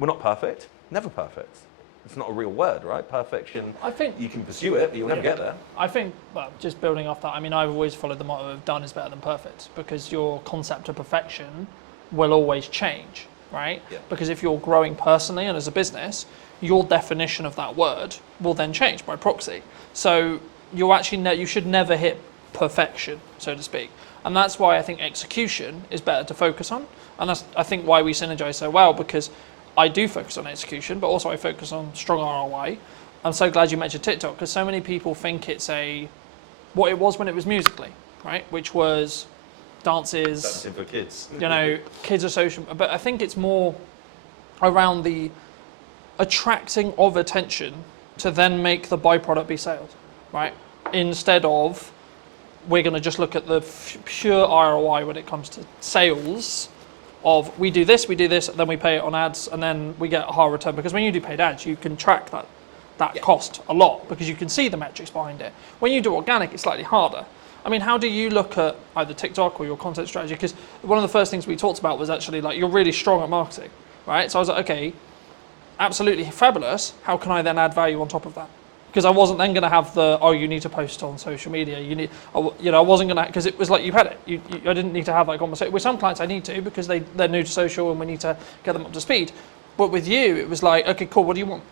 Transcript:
we're not perfect, never perfect. It's not a real word, right? Perfection, I think you can pursue it, but you'll never get there. I think, well, just building off that, I mean, I've always followed the motto of done is better than perfect, because your concept of perfection will always change, right? Yeah. Because if you're growing personally and as a business, your definition of that word will then change by proxy. So you actually you should never hit perfection, so to speak. And that's why I think execution is better to focus on. And that's, I think, why we synergize so well, because I do focus on execution, but also I focus on strong ROI. I'm so glad you mentioned TikTok, because so many people think it's what it was when it was Musical.ly, right? Which was dances. Dancing for kids. You know, kids are social, but I think it's more around the attracting of attention to then make the byproduct be sales, right? Instead of we're going to just look at the pure ROI when it comes to sales of we do this, then we pay it on ads, and then we get a higher return. Because when you do paid ads, you can track that cost a lot because you can see the metrics behind it. When you do organic, it's slightly harder. I mean, how do you look at either TikTok or your content strategy? Because one of the first things we talked about was actually like, you're really strong at marketing, right? So I was like, okay, absolutely fabulous. How can I then add value on top of that? Because I wasn't then going to have you need to post on social media. I wasn't going to, because it was like you had it. I didn't need to have that conversation. With some clients I need to, because they're new to social and we need to get them up to speed. But with you, it was like, okay, cool, what do you want?